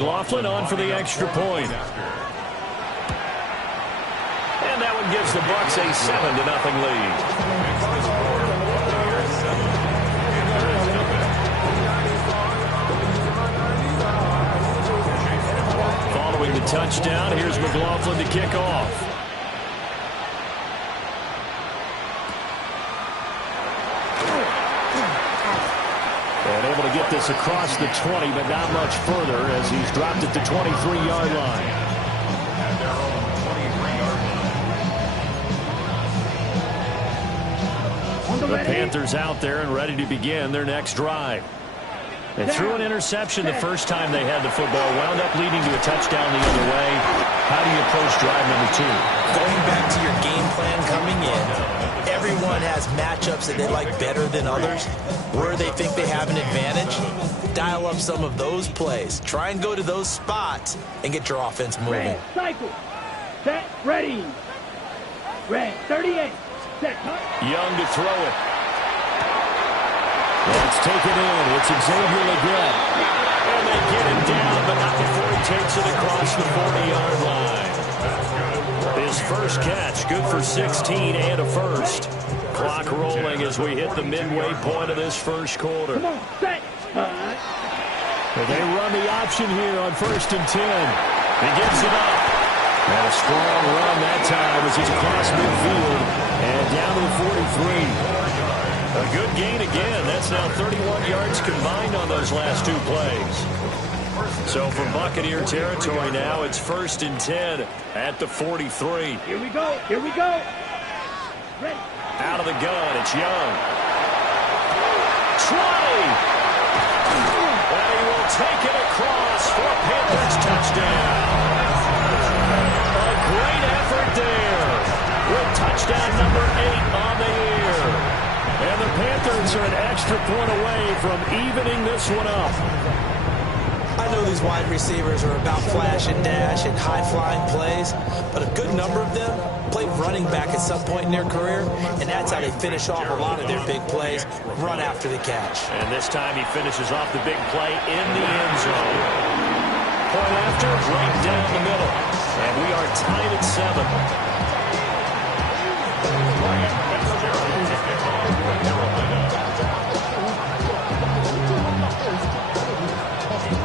Laughlin on for the extra point. And that one gives the Bucs a 7-0 lead. Following the touchdown, here's McLaughlin to kick off. And able to get this across the 20, but not much further as he's dropped it to 23-yard line. The Panthers out there and ready to begin their next drive. They threw an interception the first time they had the football, wound up leading to a touchdown the other way. How do you approach drive number 2? Going back to your game plan coming in, everyone has matchups that they like better than others, where they think they have an advantage. Dial up some of those plays. Try and go to those spots and get your offense moving. Cycle. Set. Ready. Red. 38. Set. Young to throw it. Let's take it in. It's Xavier Legret. And they get him down, but not before he takes it across the 40-yard line. His first catch, good for 16 and a first. Clock rolling as we hit the midway point of this first quarter. Come on, set. They run the option here on 1st and 10. He gives it up. And a strong run that time as he's across midfield and down to the 43. A good gain again. That's now 31 yards combined on those last 2 plays. So from Buccaneer territory now, it's 1st and 10 at the 43. Here we go. Here we go. Ready. Out of the gun, it's Young. 20. And he will take it across for a Panthers touchdown. A great effort there with touchdown number 8 on the year. And the Panthers are an extra point away from evening this one up. I know these wide receivers are about flash and dash and high-flying plays, but a good number of them played running back at some point in their career, and that's how they finish off a lot of their big plays, run after the catch. And this time he finishes off the big play in the end zone. Point after, right down the middle. And we are tied at 7.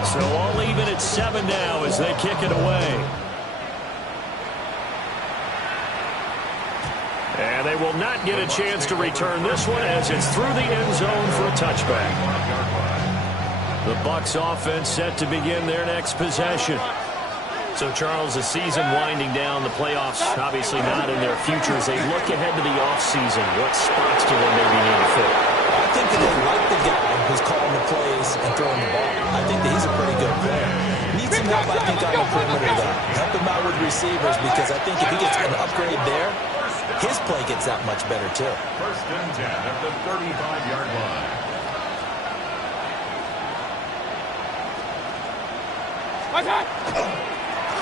So all even at 7 now as they kick it away. And they will not get a chance to return this one as it's through the end zone for a touchback. The Bucs offense set to begin their next possession. So, Charles, the season winding down, the playoffs obviously not in their future. As they look ahead to the offseason, what spots do they maybe need to fill? I think that they like the guy who's calling the plays and throwing the ball. I think that he's a pretty good player. Needs some help, I think, on the perimeter, though. Help him out with receivers, because I think if he gets an upgrade there, his play gets that much better, too. 1st and 10 at the 35-yard line.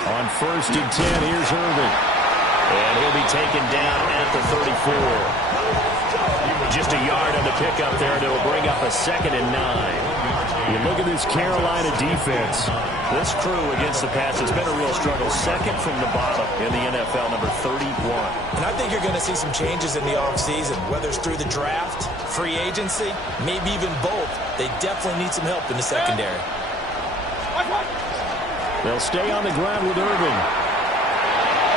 On 1st and 10, here's Irvin. And he'll be taken down at the 34. Just a yard on the pickup there to bring up a 2nd and 9. You look at this Carolina defense. This crew against the pass has been a real struggle. 2nd from the bottom in the NFL, number 31. And I think you're going to see some changes in the offseason, whether it's through the draft, free agency, maybe even both. They definitely need some help in the secondary. They'll stay on the ground with Irvin.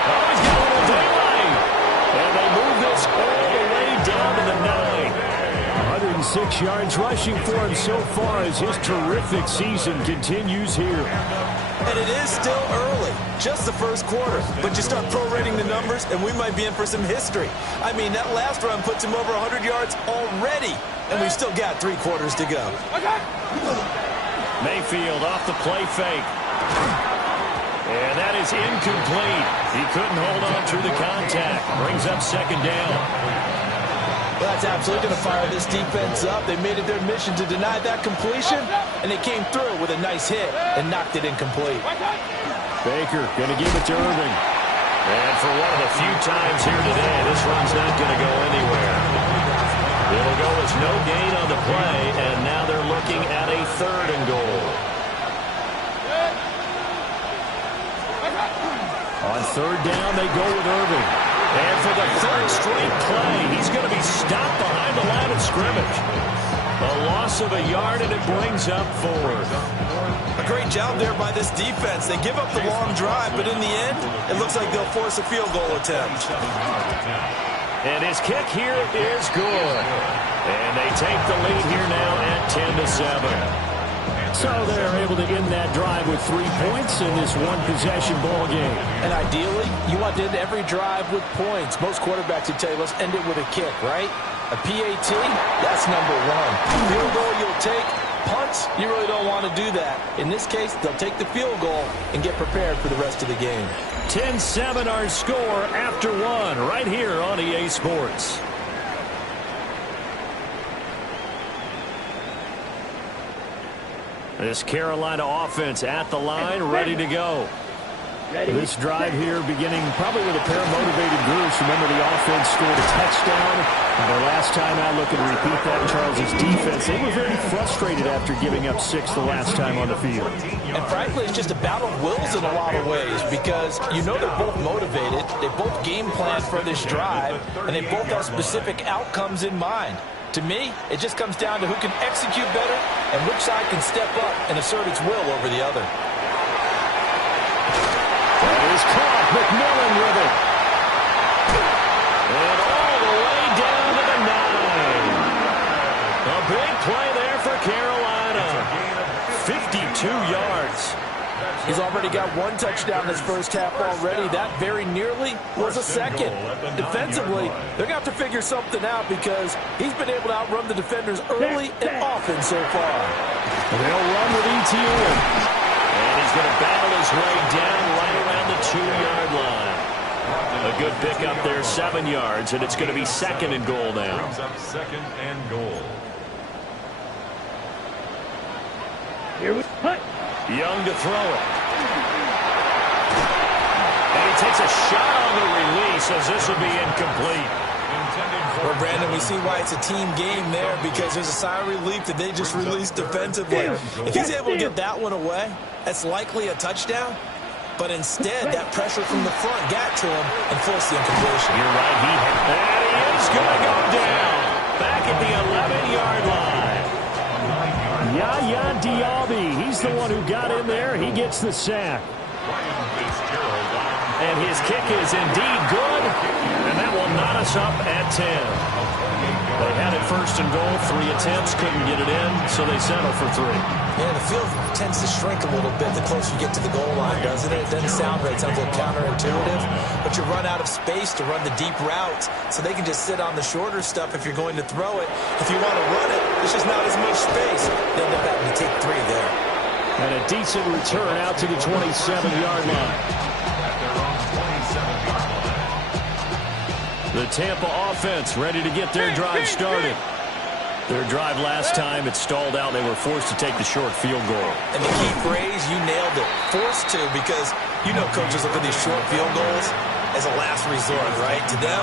Oh, he's got a little daylight. And they move this all the way down to the 9. 106 yards rushing for him so far as his terrific season continues here. And it is still early, just the first quarter. But you start prorating the numbers, and we might be in for some history. I mean, that last run puts him over 100 yards already, and we've still got 3 quarters to go. Mayfield off the play fake. And that is incomplete. He couldn't hold on through the contact. Brings up 2nd down. Well, that's absolutely going to fire this defense up. They made it their mission to deny that completion, and they came through with a nice hit and knocked it incomplete. Baker going to give it to Irving. And for one of the few times here today, this run's not going to go anywhere. It'll go as no gain on the play, and now they're looking at a 3rd and goal. On third down, they go with Irving. And for the third straight play, he's going to be stopped behind the line of scrimmage. A loss of a yard, and it brings up 4. A great job there by this defense. They give up the long drive, but in the end, it looks like they'll force a field goal attempt. And his kick here is good. And they take the lead here now at 10-7. So they're able to end that drive with 3 points in this one-possession ball game. And ideally, you want to end every drive with points. Most quarterbacks would tell you, let's end it with a kick, right? A PAT, that's number 1. Field goal you'll take. Punts, you really don't want to do that. In this case, they'll take the field goal and get prepared for the rest of the game. 10-7 our score after 1 right here on EA Sports. This Carolina offense at the line, ready to go. This drive here beginning probably with a pair of motivated groups. Remember, the offense scored a touchdown. And their last time out, looking to repeat that, Charles's defense, they were very frustrated after giving up 6 the last time on the field. And frankly, it's just a battle of wills in a lot of ways because you know they're both motivated. They both game plan for this drive, and they both have specific outcomes in mind. To me, it just comes down to who can execute better and which side can step up and assert its will over the other. That is caught. McMillan with it. And all the way down to the 9. A big play there for Carolina. 52 yards. He's already got 1 touchdown this first half already. That very nearly was a second. Defensively, they're going to have to figure something out because he's been able to outrun the defenders early and often so far. They'll run with ETN. And he's going to battle his way down right around the 2-yard line. A good pickup there, 7 yards, and it's going to be 2nd and goal now. Brings up 2nd and goal. Here we go. Young to throw it. And he takes a shot on the release as this will be incomplete. Well, Brandon, we see why it's a team game there because there's a sigh of relief that they just released defensively. If he's able to get that one away, that's likely a touchdown. But instead, that pressure from the front got to him and forced the incompletion. You're right. And he is going to go down. Back at the 11-yard line. Yaya Diaby, he's the one who got in there. He gets the sack. And his kick is indeed good. And that will knot us up at 10. They had it 1st and goal, 3 attempts, couldn't get it in, so they settle for 3. Yeah, the field tends to shrink a little bit the closer you get to the goal line, doesn't it? It doesn't sound right. It sounds a little counterintuitive. But you run out of space to run the deep routes, so they can just sit on the shorter stuff if you're going to throw it. If you want to run it, there's just not as much space. They end up having to take 3 there. And a decent return out to the 27-yard line. The Tampa offense ready to get their drive started. Their drive last time, it stalled out. They were forced to take the short field goal. And the key phrase, you nailed it. Forced to, because you know coaches look at these short field goals as a last resort, right? To them,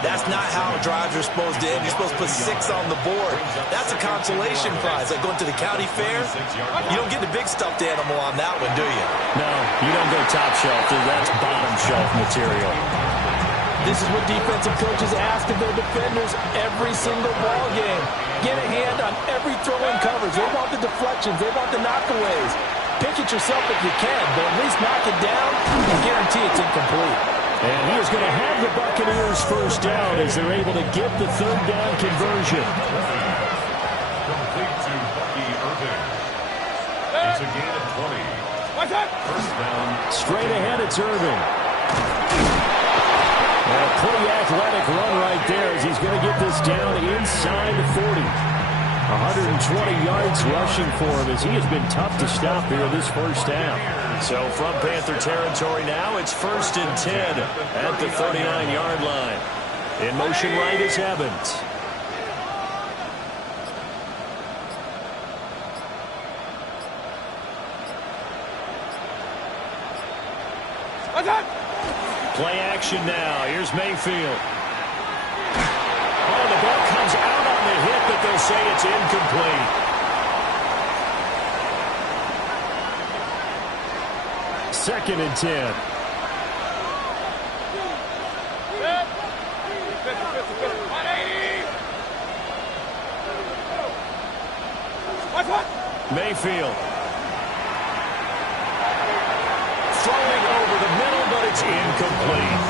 that's not how drives are supposed to end. You're supposed to put 6 on the board. That's a consolation prize. Like going to the county fair, you don't get the big stuffed animal on that one, do you? No, you don't go top shelf. That's bottom shelf material. This is what defensive coaches ask of their defenders every single ball game. Get a hand on every throw in coverage. They want the deflections. They want the knockaways. Pick it yourself if you can, but at least knock it down and guarantee it's incomplete. And he is going to have the Buccaneers first down as they're able to get the 3rd down conversion. Complete to Bucky Irving. It's a gain of 20. First down. Straight ahead, it's Irving. And a pretty athletic run right there as he's going to get this down inside the 40. 120 yards rushing for him as he has been tough to stop here this first half. So from Panther territory now, it's 1st and 10 at the 39-yard line. In motion right is Evans. Play action now. Here's Mayfield. Oh, the ball comes out on the hit, but they'll say it's incomplete. Second and 10. Mayfield. Throwing over the middle, but it's incomplete.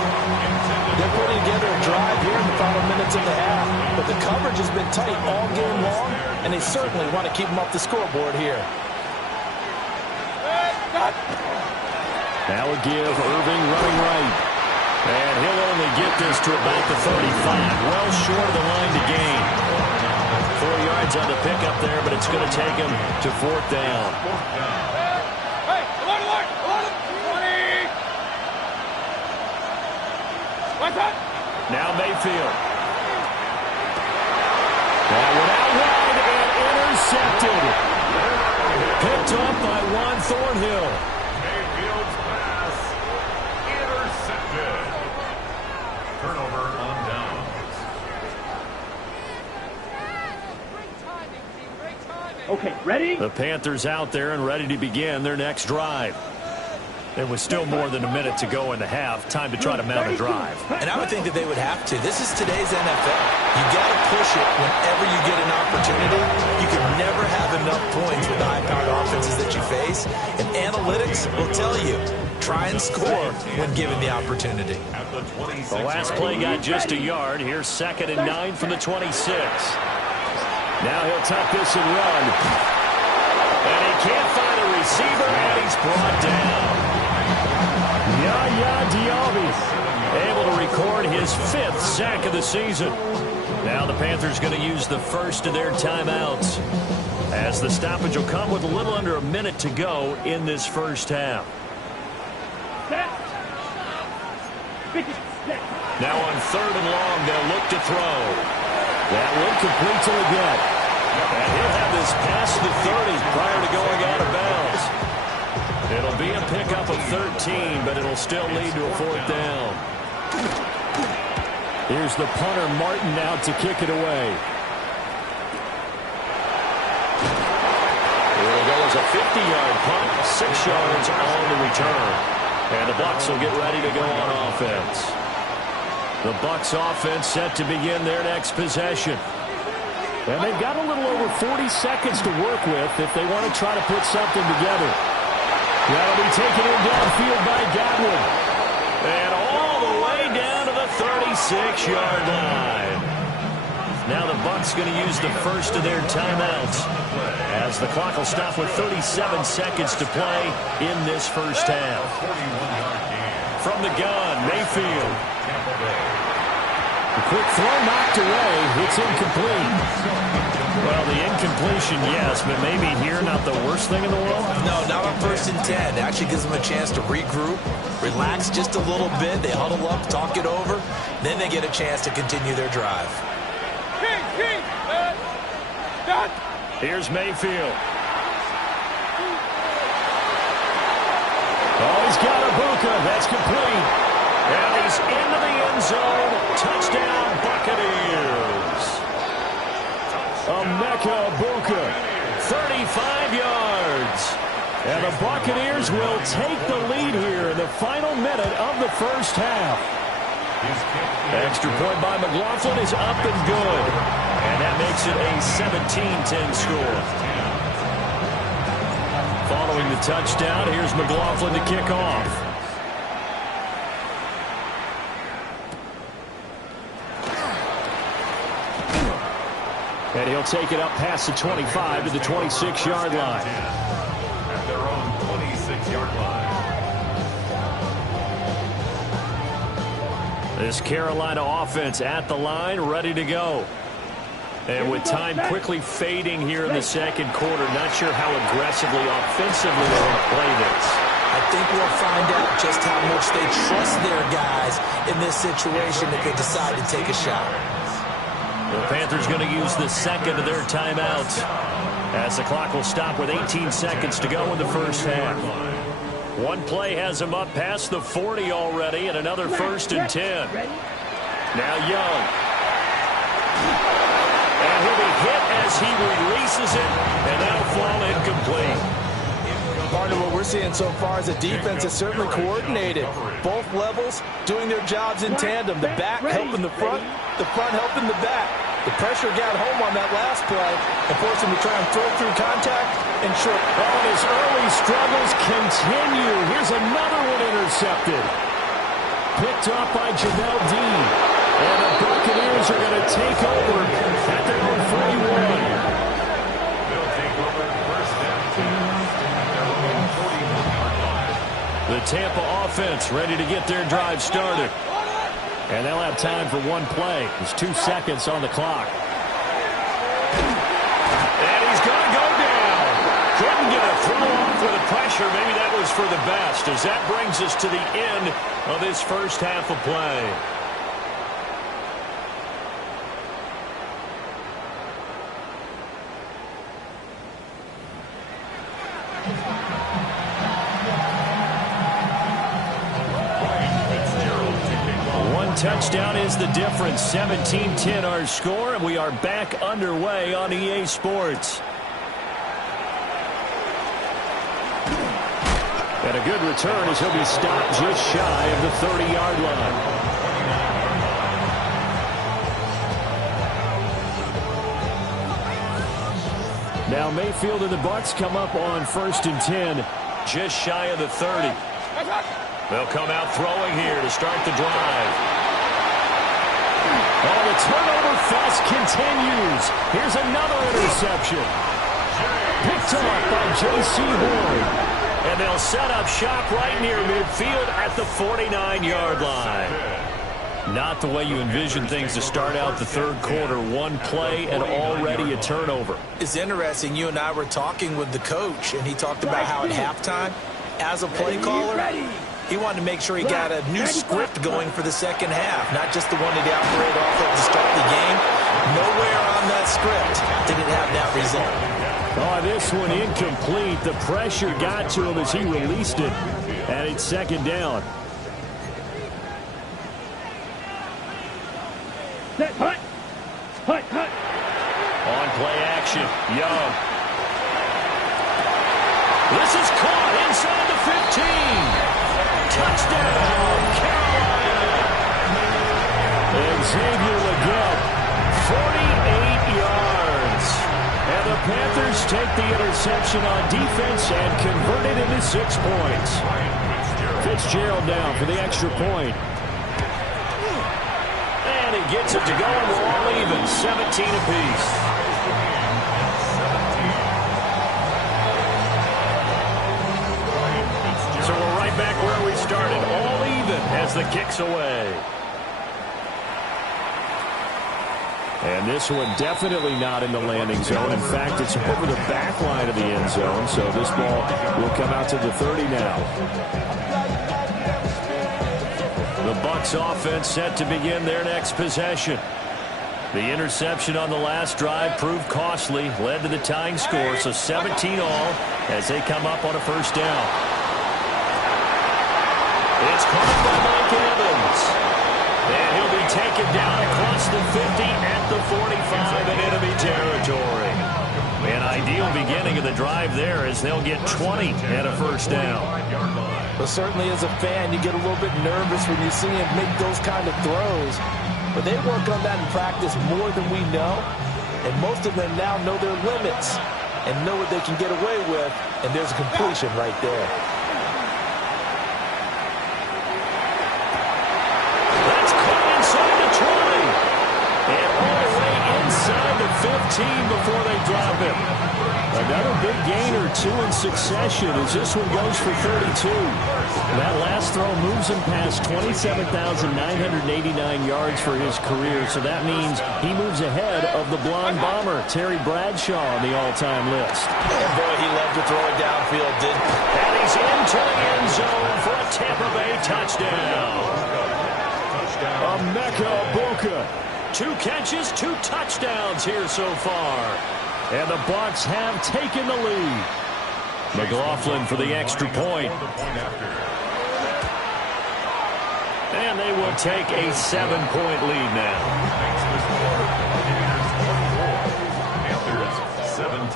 They're putting together a drive here in the final minutes of the half, but the coverage has been tight all game long, and they certainly want to keep them off the scoreboard here. That would give Irving running right. And he'll only get this to about the 35, well short of the line to gain. 4 yards on the pickup there, but it's going to take him to 4th down. Now Mayfield. That went out wide and intercepted. Picked up by Juan Thornhill. Mayfield's pass intercepted. Turnover on downs. Okay, ready? The Panthers out there and ready to begin their next drive. There was still more than a minute to go in the half. Time to try to mount a drive. And I would think that they would have to. This is today's NFL. You got to push it whenever you get an opportunity. You can never have enough points with the high-powered offenses that you face. And analytics will tell you, try and score when given the opportunity. The last play got just a yard. Here's 2nd and 9 from the 26. Now he'll tuck this and run. And he can't find a receiver, and he's brought down. Yaya Diaby able to record his 5th sack of the season. Now the Panthers going to use the first of their timeouts, as the stoppage will come with a little under a minute to go in this first half. Now on 3rd and long, they'll look to throw. That one complete to Leggett. And he'll have this past the 30 prior to going out of bounds. It'll be a pickup of 13, but it'll still lead to a 4th down. Here's the punter, Martin, out to kick it away. It'll go as a 50-yard punt, 6 yards on the return. And the Bucs will get ready to go on offense. The Bucs offense set to begin their next possession. And they've got a little over 40 seconds to work with if they want to try to put something together. That'll be taken in downfield by Godwin. And all the way down to the 36-yard line. Now the Bucs going to use the first of their timeouts, as the clock will stop with 37 seconds to play in this first half. From the gun, Mayfield. A quick throw knocked away. It's incomplete. Well, the incompletion, yes, but maybe here not the worst thing in the world? No, not on 1st and 10. It actually gives them a chance to regroup, relax just a little bit. They huddle up, talk it over. Then they get a chance to continue their drive. Here's Mayfield. Oh, he's got Ibuka. That's complete. And he's into the end zone. Touchdown, Buccaneers. Emeka Ibuka, 35 yards. And the Buccaneers will take the lead here in the final minute of the first half. Extra point by McLaughlin is up and good. And that makes it a 17-10 score. Following the touchdown, here's McLaughlin to kick off. And he'll take it up past the 25 to the 26-yard line. At their own 26-yard line. This Carolina offense at the line, ready to go. And with time quickly fading here in the second quarter, not sure how aggressively, offensively they want to play this. I think we'll find out just how much they trust their guys in this situation if they decide to take a shot. The Panthers going to use the second of their timeouts, as the clock will stop with 18 seconds to go in the first half. One play has them up past the 40 already, and another 1st and 10. Now Young. And he'll be hit as he releases it, and that'll fall incomplete. Partner, what we're seeing so far is a defense that's certainly coordinated. Both levels doing their jobs in tandem. The back helping the front helping the back. The pressure got home on that last play and forced him to try and throw through contact and short. Oh, and his early struggles continue. Here's another one intercepted. Picked off by Jamel Dean. And the Buccaneers are going to take over at their own 41. They'll take over first down at their own 41-yard line. The Tampa offense ready to get their drive started. And they'll have time for one play. There's 2 seconds on the clock. And he's going to go down. Couldn't get a throw off with the pressure. Maybe that was for the best, as that brings us to the end of this first half of play. Touchdown is the difference. 17-10 our score, and we are back underway on EA Sports. And a good return as he'll be stopped just shy of the 30-yard line. Now Mayfield and the Bucs come up on 1st and 10, just shy of the 30. They'll come out throwing here to start the drive. Oh, the turnover fest continues. Here's another interception. Picked off by J.C. Horn. And they'll set up shop right near midfield at the 49-yard line. Not the way you envision things to start out the third quarter. One play and already a turnover. It's interesting. You and I were talking with the coach, and he talked about how at halftime, as a play caller, he wanted to make sure he got a new script going for the second half, not just the one that he operated off of to start the game. Nowhere on that script did it have that result. Oh, this one incomplete. The pressure got to him as he released it, and it's second down. Hut. On play action, Young. This is caught inside the 15. Touchdown, Carolina! And Xavier Legette, 48 yards. And the Panthers take the interception on defense and convert it into 6 points. Fitzgerald down for the extra point. And he gets it to go, and we're all even, 17 apiece. So we're right back where we started, all even as the kick's away. And this one definitely not in the landing zone. In fact, it's over the back line of the end zone, so this ball will come out to the 30 now. The Bucs offense set to begin their next possession. The interception on the last drive proved costly, led to the tying score, so 17 all as they come up on a first down. It's caught by Mike Evans. And he'll be taken down across the 50 at the 45 in enemy territory. An ideal beginning of the drive there as they'll get 20 at a first down. Well, certainly as a fan, you get a little bit nervous when you see him make those kind of throws. But they work on that in practice more than we know. And most of them now know their limits and know what they can get away with. And there's a completion right there. That's caught inside the 20. And all the way inside the 15 before they drop him. Another big gain or two in succession as this one goes for 32. That last throw moves him past 27,989 yards for his career, so that means he moves ahead of the blonde bomber, Terry Bradshaw, on the all-time list. And boy, he loved to throw it downfield, didn't he? And he's into the end zone for a Tampa Bay touchdown. Emeka Egbuka. 2 catches, 2 touchdowns here so far. And the Bucs have taken the lead. McLaughlin for the extra point. And they will take a 7-point lead now. Panthers 17.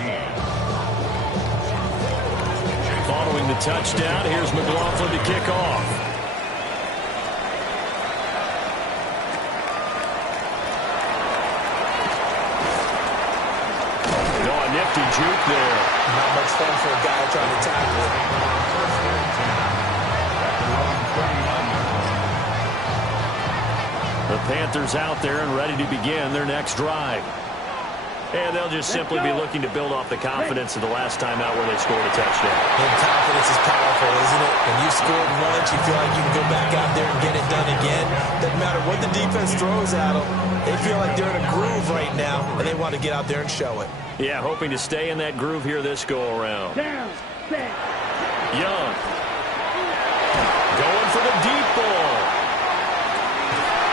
Following in the touchdown. Here's McLaughlin to kick off. Nifty juke there. Not much fun for a guy trying to tackle it. The Panthers out there and ready to begin their next drive. And they'll just simply be looking to build off the confidence of the last time out where they scored a touchdown. And confidence is powerful, isn't it? When you scored once, you feel like you can go back out there and get it done again. Doesn't matter what the defense throws at them. They feel like they're in a groove right now, and they want to get out there and show it. Yeah, hoping to stay in that groove here this go-around. Young. Going for the deep ball.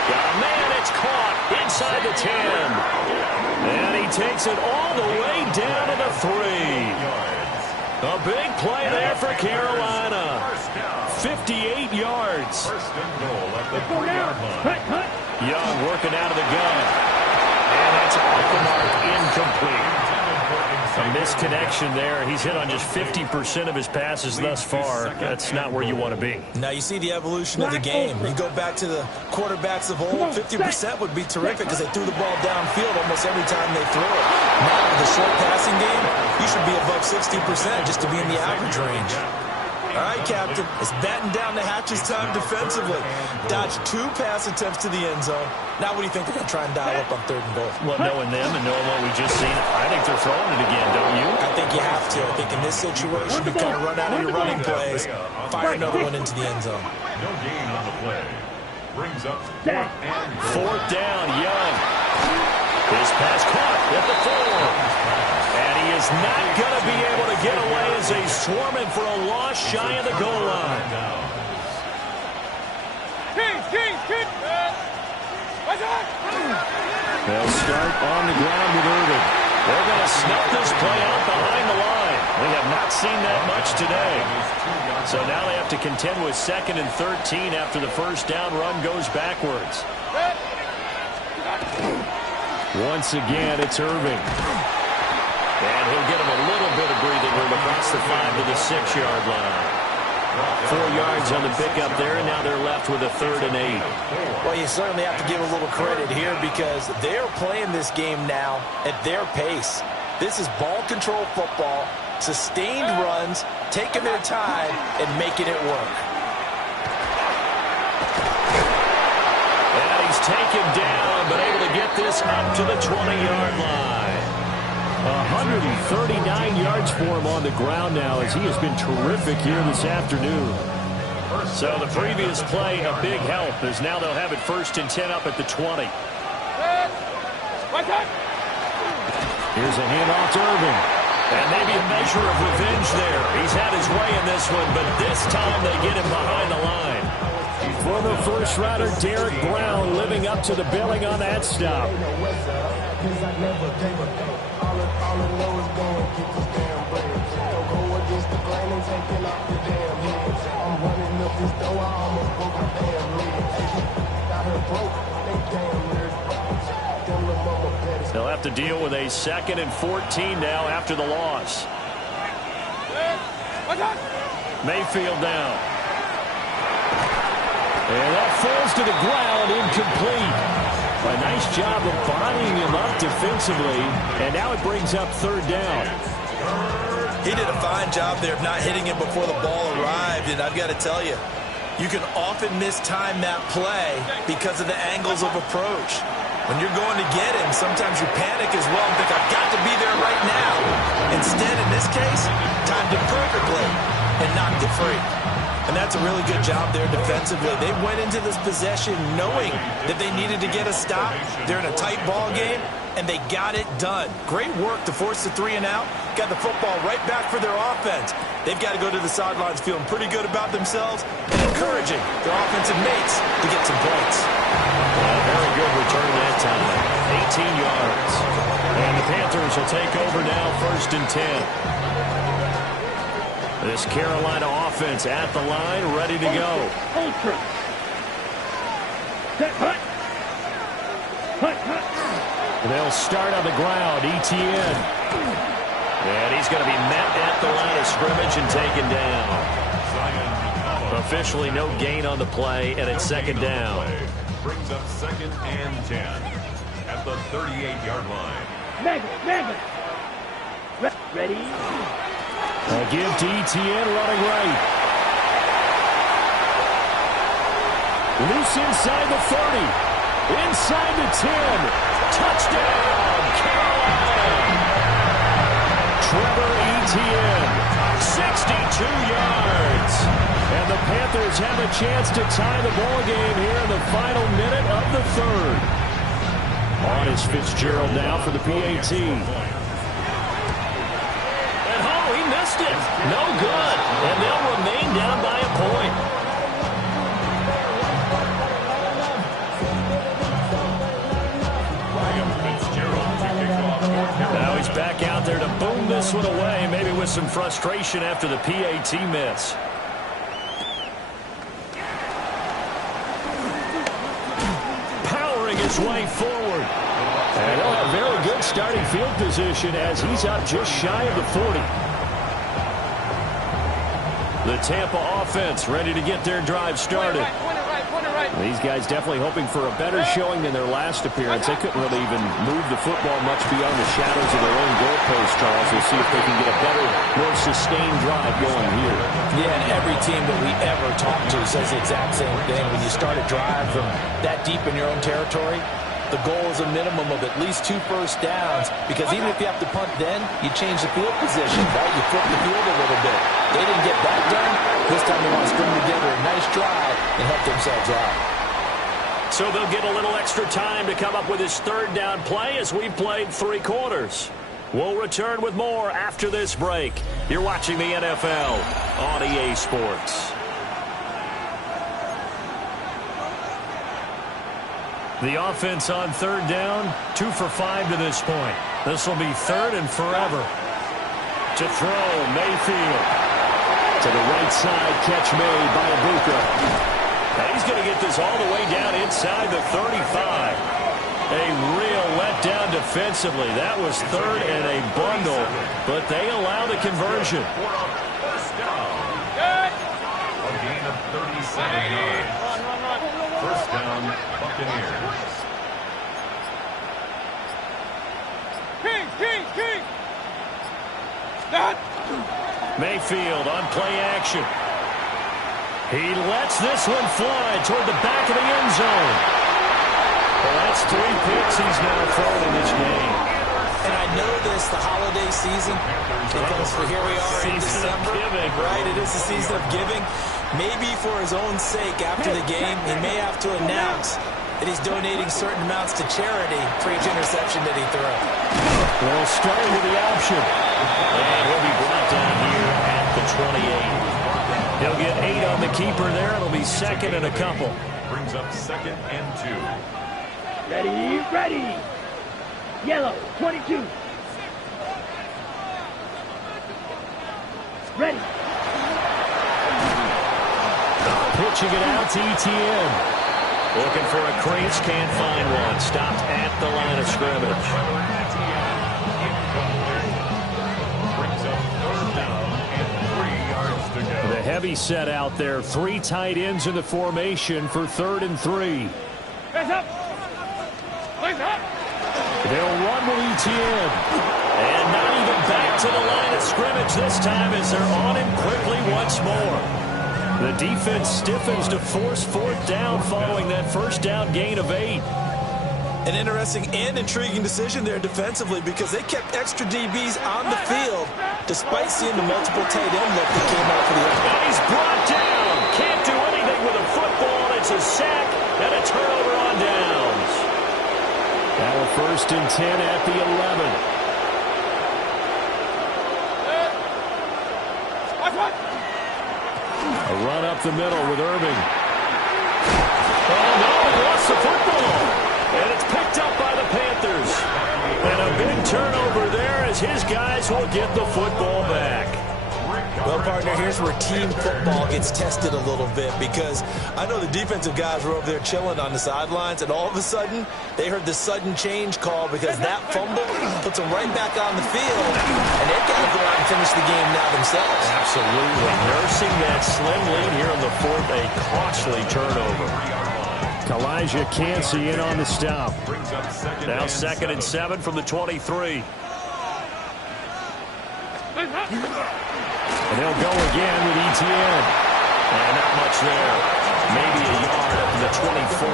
Got a man, it's caught inside the 10. And he takes it all the way down to the 3. A big play there for Carolina. 58 yards. First and goal at the 3-yard line. Young working out of the gun. And that's off the mark, incomplete. A misconnection there. He's hit on just 50% of his passes thus far. That's not where you want to be. Now you see the evolution of the game. You go back to the quarterbacks of old, 50% would be terrific because they threw the ball downfield almost every time they threw it. Now with the short passing game, you should be above 60% just to be in the average range. All right, Captain, it's batten down the hatches time defensively. Dodged 2 pass attempts to the end zone. Now what do you think they're going to try and dial up on 3rd and goal? Well, knowing them and knowing what we just seen, I think they're throwing it again, don't you? I think you have to. I think in this situation, you kind of run out of your running plays, fire another one into the end zone. No gain on the play. Brings up 4th and goal. 4th down, Young. His pass caught at the 4. And he is not going to be able to get away as they swarm him for a loss shy of the goal line. They'll start on the ground with Irvin. They're going to snuff this play out behind the line. We have not seen that much today. So now they have to contend with 2nd and 13 after the first down run goes backwards. Once again, it's Irving. And he'll get him a little bit of breathing room across the 5 to the 6-yard line. 4 yards on the pickup there, and now they're left with a 3rd and 8. Well, you certainly have to give a little credit here because they're playing this game now at their pace. This is ball control football, sustained runs, taking their time, and making it work. And he's taken down, but able to get this up to the 20-yard line. 139 yards for him on the ground now as he has been terrific here this afternoon. So the previous play, a big help, as now they'll have it 1st and 10 up at the 20. Here's a handoff to Irving. And maybe a measure of revenge there. He's had his way in this one, but this time they get him behind the line. Former first-rounder Derek Brown living up to the billing on that stop. They'll have to deal with a 2nd and 14 now after the loss. Mayfield down. And that falls to the ground, incomplete. A nice job of bodying him up defensively, and now it brings up 3rd down. He did a fine job there of not hitting him before the ball arrived, and I've got to tell you, you can often mistime that play because of the angles of approach. When you're going to get him, sometimes you panic as well and think, I've got to be there right now. Instead, in this case, timed it perfectly and knocked it free. And that's a really good job there defensively. They went into this possession knowing that they needed to get a stop. They're in a tight ball game, and they got it done. Great work to force the 3 and out. Got the football right back for their offense. They've got to go to the sidelines feeling pretty good about themselves and encouraging their offensive mates to get some points. Very good return that time. 18 yards. And the Panthers will take over now, 1st and 10. This Carolina offense at the line, ready to go. They'll start on the ground. ETN. And he's going to be met at the line of scrimmage and taken down. Officially no gain on the play, and it's second down. Brings up 2nd and 10 at the 38-yard line. Mega. Ready? Give to Etienne running right. Loose inside the 30. Inside the 10. Touchdown, Carolina. Trevor Etienne, 62 yards. And the Panthers have a chance to tie the ball game here in the final minute of the third. On is Fitzgerald now for the PAT. And he missed it. No good. And they'll remain down by a point. Now he's back out there to boom this one away, maybe with some frustration after the PAT miss. Powering his way forward. And he'll have very good starting field position as he's out just shy of the 40. The Tampa offense ready to get their drive started. These guys definitely hoping for a better showing than their last appearance. They couldn't really even move the football much beyond the shadows of their own goalpost, Charles. We'll see if they can get a better, more sustained drive going here. Yeah, and every team that we ever talk to says the exact same thing. When you start a drive from that deep in your own territory, the goal is a minimum of at least 2 first downs, because even if you have to punt then, you change the field position, right? You flip the field a little bit. They didn't get that done. This time they want to string together a nice drive and help themselves out. So they'll get a little extra time to come up with his third down play as we played 3 quarters. We'll return with more after this break. You're watching the NFL on EA Sports. The offense on third down, 2 for 5 to this point. This will be 3rd and forever. To throw, Mayfield. To the right side, catch made by Ibuka. He's going to get this all the way down inside the 35. A real letdown defensively. That was 3rd and a bundle, but they allow the conversion. A gain of 37 yards. First down, Buccaneers. King! Mayfield on play action. He lets this one fly toward the back of the end zone. Well, that's 3 picks he's now thrown in this game. And I know this, the holiday season, because here we are in December, right? It is the season of giving. Maybe for his own sake, after the game, he may have to announce that he's donating certain amounts to charity for each interception that he throws. They'll start with the option. And he'll be brought down here at the 28. He'll get 8 on the keeper there. It'll be 2nd and a couple. Brings up 2nd and 2. Ready. Yellow, 22. Ready. Pitching it out to Etienne. Looking for a crease, can't find one. Stopped at the line of scrimmage. Brings up 3rd down and 3 yards to go. The heavy set out there. 3 tight ends in the formation for 3rd and 3. Hands up. They'll run with Etienne. And not even back to the line of scrimmage this time as they're on him quickly once more. The defense stiffens to force 4th down following that first down gain of 8. An interesting and intriguing decision there defensively, because they kept extra DBs on the field despite seeing the multiple tight end look that came out for the other. And he's brought down. Can't do anything with a football. It's a sack and a turnover on downs. Now a 1st and 10 at the 11. A run up the middle with Irving. Oh, no, he lost the football. And it's picked up by the Panthers. And a big turnover there as his guys will get the football back. Well, partner, here's where team football gets tested a little bit, because I know the defensive guys were over there chilling on the sidelines, and all of a sudden, they heard the sudden change call because that fumble puts them right back on the field, and they've got to go out and finish the game now themselves. Absolutely. Nursing that slim lead here in the fourth, a costly turnover. Elijah Cansey in on the stop. Now 2nd and 7 from the 23. And they'll go again with ETN. And not much there. Maybe a yard up to the 24.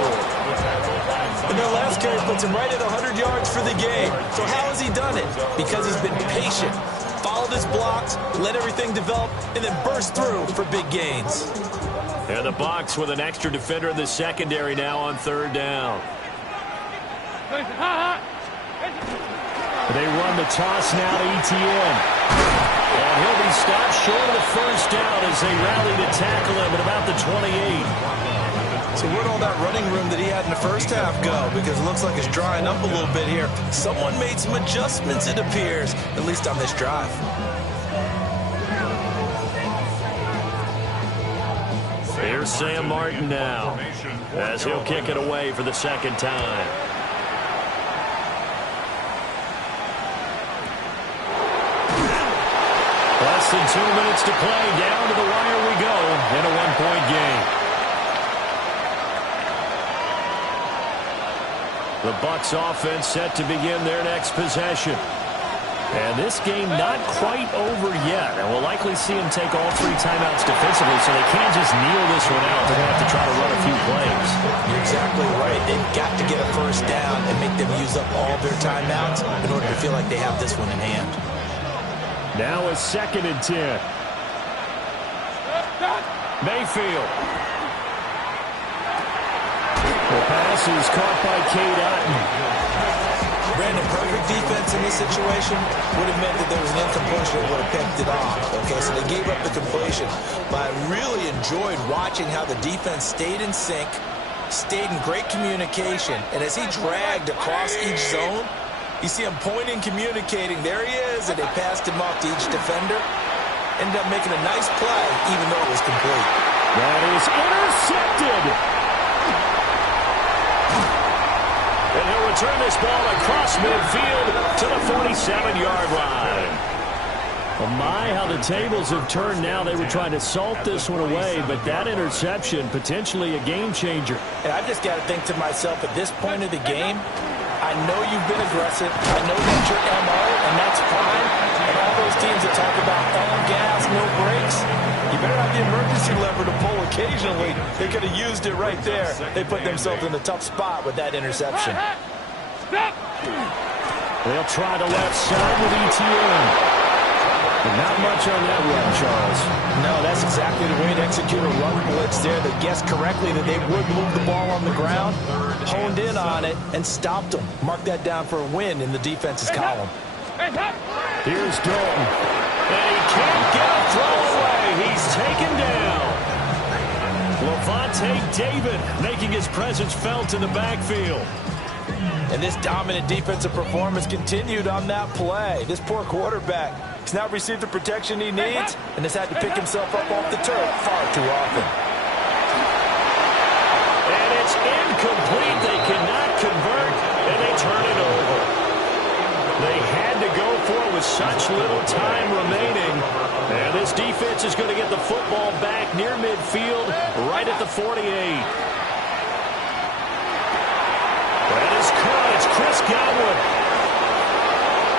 And their last carry puts him right at 100 yards for the game. So how has he done it? Because he's been patient, followed his blocks, let everything develop, and then burst through for big gains. And the Bucs with an extra defender in the secondary now on 3rd down. They run the toss now to ETN. And he'll be stopped short of the 1st down as they rally to tackle him at about the 28. So where'd all that running room that he had in the first half go? Because it looks like it's drying up a little bit here. Someone made some adjustments, it appears, at least on this drive. Here's Sam Martin now as he'll kick it away for the 2nd time. Less than 2 minutes to play. Down to the wire we go in a 1-point game. The Bucs offense set to begin their next possession. And this game not quite over yet. And we'll likely see them take all 3 timeouts defensively, so they can't just kneel this one out. They're going to have to try to run a few plays. You're exactly right. They've got to get a 1st down and make them use up all their timeouts in order to feel like they have this one in hand. Now a 2nd and 10. Mayfield. The pass is caught by Cade Otton. Brandon, perfect defense in this situation would have meant that there was an incompletion that would have picked it off. Okay, so they gave up the completion. But I really enjoyed watching how the defense stayed in sync, stayed in great communication, and as he dragged across each zone, you see him pointing, communicating. There he is, and they passed him off to each defender. Ended up making a nice play, even though it was complete. That is intercepted. And he'll return this ball across midfield to the 47-yard line. Oh my, how the tables have turned now. They were trying to salt this one away, but that interception, potentially a game changer. And I've just got to think to myself, at this point of the game, I know you've been aggressive. I know that's your MO, and that's fine. And all those teams that talk about all gas, no brakes, you better have the emergency lever to pull occasionally. They could have used it right there. They put themselves in a tough spot with that interception. They'll try the left side with ETN. But not much on that run, Charles. No, that's exactly the way to execute a run blitz there. They guessed correctly that they would move the ball on the ground, honed in on it, and stopped them. Mark that down for a win in the defense's column. Here's Dalton. And he can't get a throw away. He's taken down. Levante David making his presence felt in the backfield. And this dominant defensive performance continued on that play. This poor quarterback has not received the protection he needs and has had to pick himself up off the turf far too often. And it's incomplete. They cannot convert, and they turn it over. They had to go for it with such little time remaining. And this defense is going to get the football back near midfield, right at the 48. That is caught. It's Chris Godwin.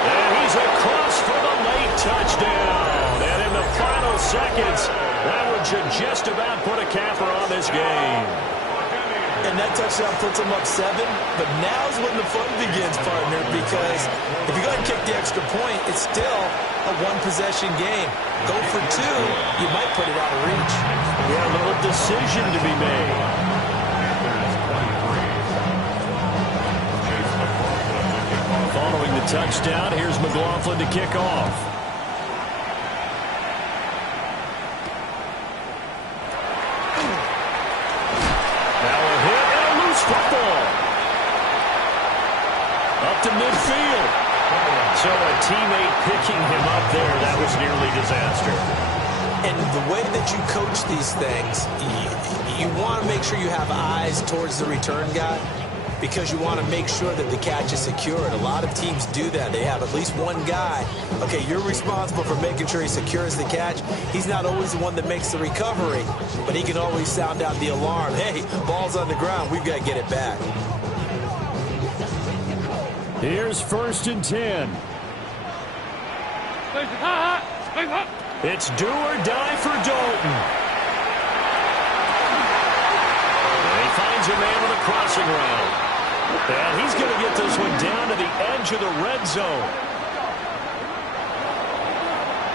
And he's across for the late touchdown. And in the final seconds, that would just about put a capper on this game. And that touchdown puts them up 7. But now's when the fun begins, partner, because if you go ahead and kick the extra point, it's still a one-possession game. Go for 2, you might put it out of reach. Yeah, a little decision to be made. Following the touchdown, here's McLaughlin to kick off. Now a hit and a loose football. Up to midfield. So a teammate picking him up there, that was nearly disaster. And the way that you coach these things, you want to make sure you have eyes towards the return guy because you want to make sure that the catch is secured. A lot of teams do that. They have at least one guy. Okay, you're responsible for making sure he secures the catch. He's not always the one that makes the recovery, but he can always sound out the alarm. Hey, ball's on the ground. We've got to get it back. Here's 1st and 10. It's do or die for Dalton. And he finds a man with a crossing route. And he's going to get this one down to the edge of the red zone.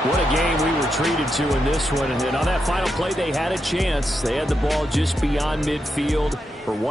What a game we were treated to in this one. And then on that final play, they had a chance. They had the ball just beyond midfield for one.